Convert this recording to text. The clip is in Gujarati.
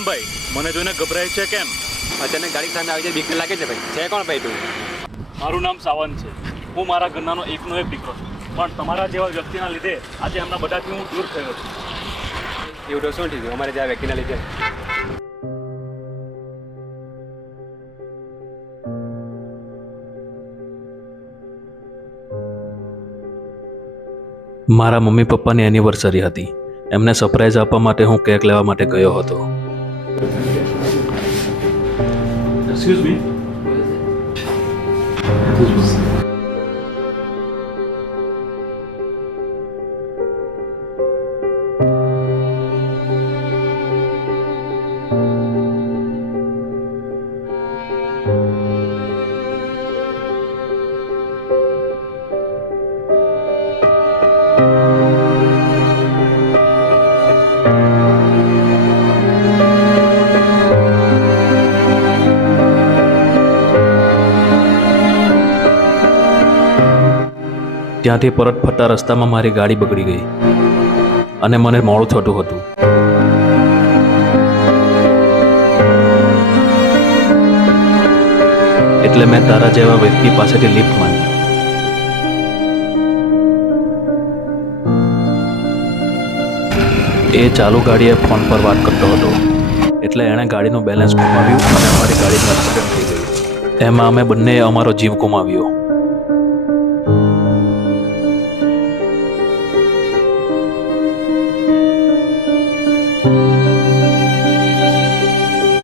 કેમ ભાઈ? મને જોઈને ગભરાય છે કેમ? અચાનક ગાડી સામે આવી જાય બીક લાગે છે ભાઈ. છે કોણ ભાઈ તું? મારું નામ સાવંત છે. હું મારા ઘરનાનો એકનો એક દીકરો છું. પણ તમારા જેવા વ્યક્તિના લીધે આજે એમના બધાથી હું દૂર થયો છું. એવું તો શું થયું અમારે જેવા વ્યક્તિના લીધે? મારા મમ્મી પપ્પાની એનિવર્સરી હતી. એમને સરપ્રાઈઝ આપવા માટે હું કેક લેવા માટે ગયો હતો. Excuse me. ત્યાંથી પરત ફરતા રસ્તામાં મારી ગાડી બગડી ગઈ અને મને મોડું થતું હતું. એટલે મેં તારા જેવા વ્યક્તિ પાસેથી લિફ્ટ માંગી. એ ચાલુ ગાડીએ ફોન પર વાત કરતો હતો એટલે એણે ગાડીનું બેલેન્સ ગુમાવ્યું અને અમારી ગાડીનું એક્સિડન્ટ થઈ ગયું. એમાં અમે બંનેએ અમારો જીવ ગુમાવ્યો.